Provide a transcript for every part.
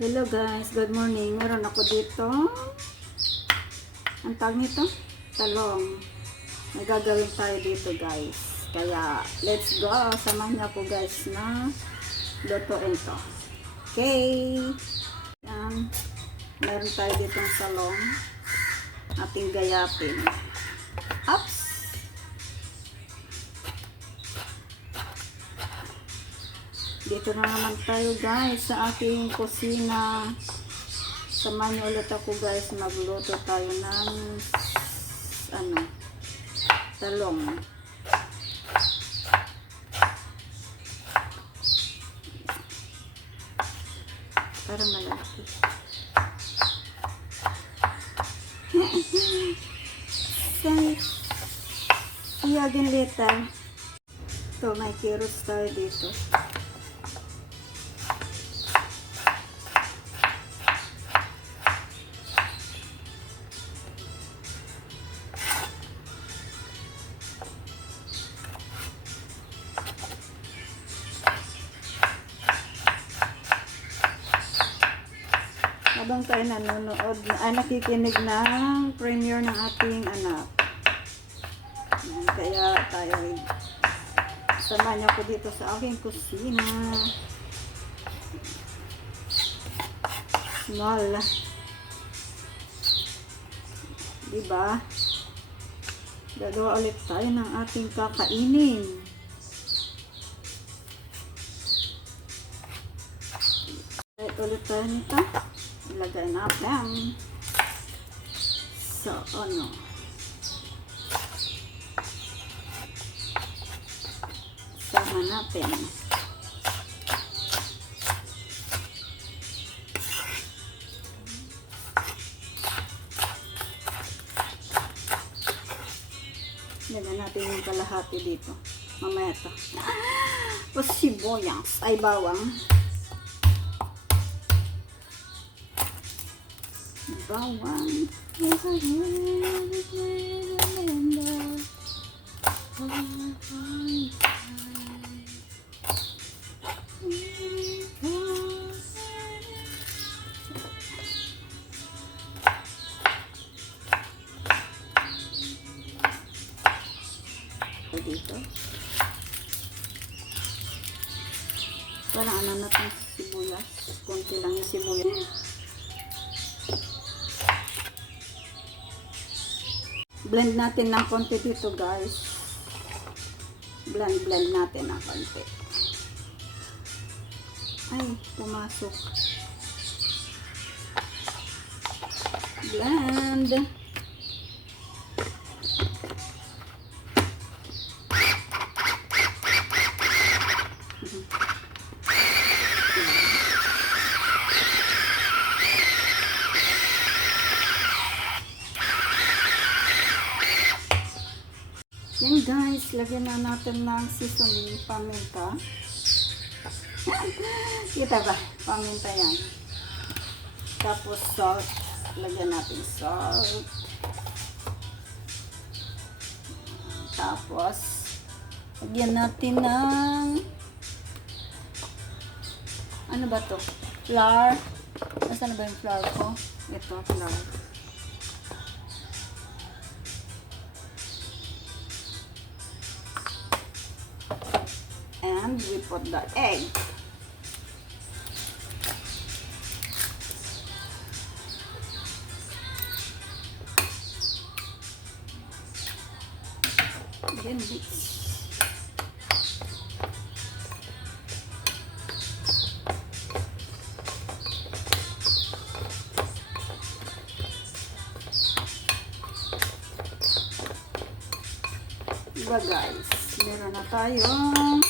Hello guys, good morning. Meron ako dito. Ang tawag nito? Talong. May gagawin tayo dito guys. Kaya, let's go. Samahan niyo ako guys na lutuin to. Okay. Yan. Meron tayo ditong talong. Ating gayapin. Ups! Dito na naman tayo guys sa aking kusina. Samahan niyo ulit ako guys, magluto tayo ng talong. Parang malaki. See you again later. Ito, may carrots tayo dito. Habang tayo nanonood, nakikinig ng premiere ng ating anak. Yan, kaya tayo samahan niyo ako dito sa aking kusina. Small. Diba? Gagawa ulit tayo ng ating kakainin. Ulit tayo nito. Ilagay natin sa sama natin. Lagyan natin yung kalahati dito. Mamaya ito. O sibuyas ay bawang. Bawang. Dito. Parang natin sibuyas. Kunti lang yung sibuyas. Blend natin ng konti dito guys. Blend natin ng konti. Ay, pumasok. Blend. Yan guys, lagyan na natin ng seasoning, paminta. Kita ba? Paminta yan. Tapos salt. Lagyan natin salt. Tapos, lagyan natin ng ano ba to? Flour. Nasaan na ba yung flour ko? Ito, flour. And we put the egg. Then this. Diba guys, meron na tayong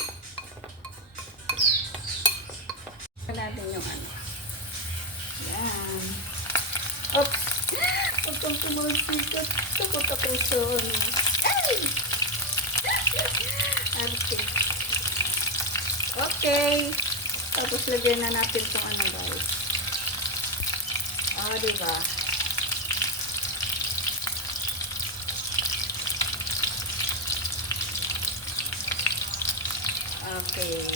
natin yung yan. Oops! Huwag kang kumasikat. Takot ako son. Ay! Okay. Tapos lagyan na natin itong guys. Diba? Okay.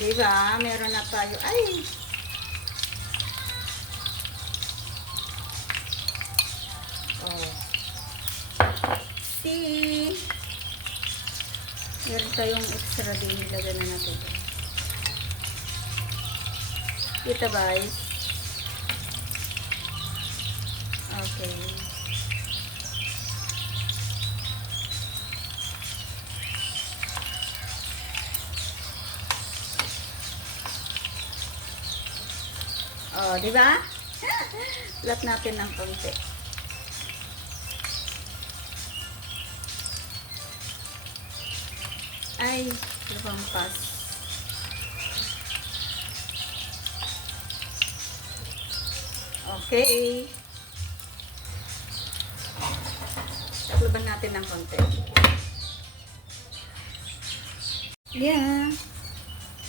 Diba? Meron na tayo. Ay! Oh. See? Meron tayong extra din. Ilagay na natin. Kita ba? Okay. Oh, di ba? Lat natin ng konti. Ay, lumampas. Okay. Takluban natin ng konti. Yeah.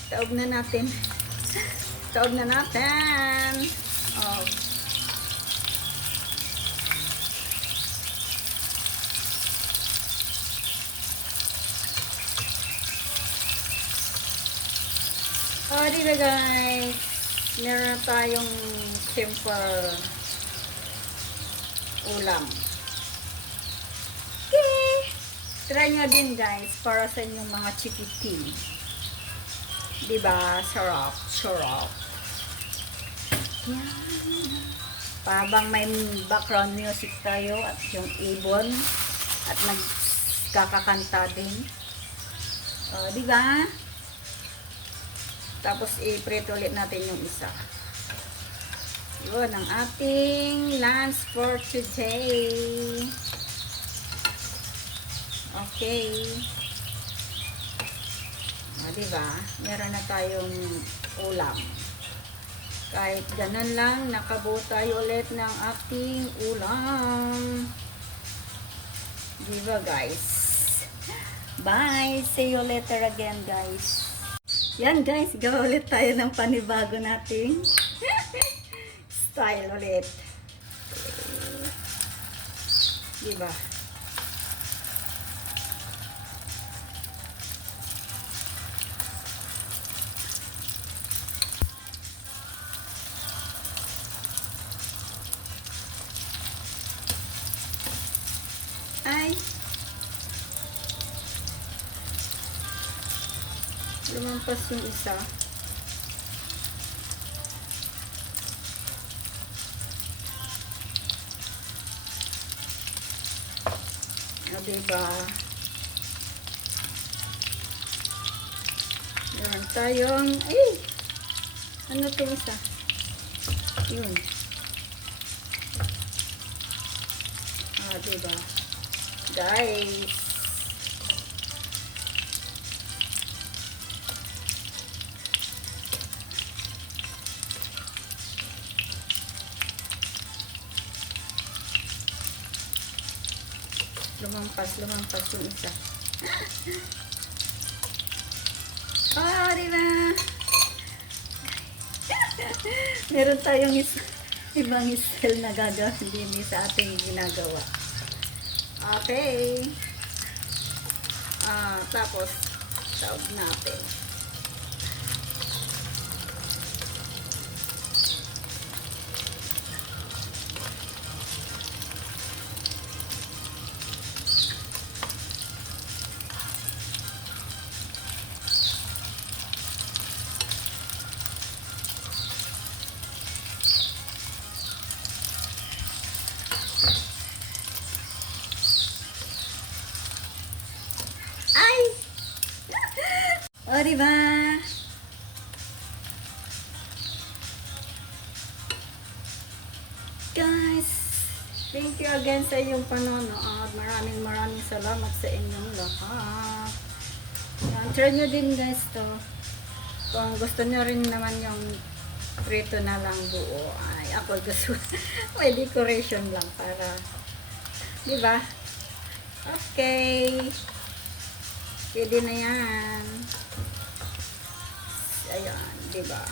Taob na natin. Taob na natin. Oh. Oh, diba guys? Meron tayong simple ulam. Okay. Try nyo din guys para sa inyong mga chikitin. Diba? Sarap. Sarap. Yan. Parang may background music tayo at yung ibon at nagkakakanta din. Diba? Tapos i-prito ulit natin yung isa. Yun ang ating lunch for today. Okay. Diba? Meron na tayong ulam. Kahit ganun lang, nakabuo tayo ulit ng ating ulam. Diba guys? Bye! See you later again guys. Yan guys, gawa ulit tayo ng panibago nating style ulit. Diba? Ay! Lumampas yung isa. Diba? Meron tayong, ay! Ano ito isa? Yun. Diba? Guys. Lumampas yung isa. Diba? Meron tayong ibang style na gagawin din sa ating ginagawa. Okay. Tapos, taob natin. Ay! Diba? Guys, thank you again sa inyong panonood. Maraming salamat sa inyong lahat. Yan, try nyo din guys to. Kung gusto nyo rin naman yung prito na lang buo, ay ako gusto may decoration lang para, diba? Okay. Pwede na yan. Ayan, diba?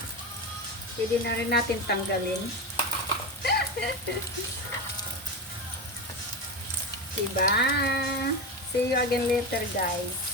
Pwede na rin natin tanggalin. Diba? See you again later guys.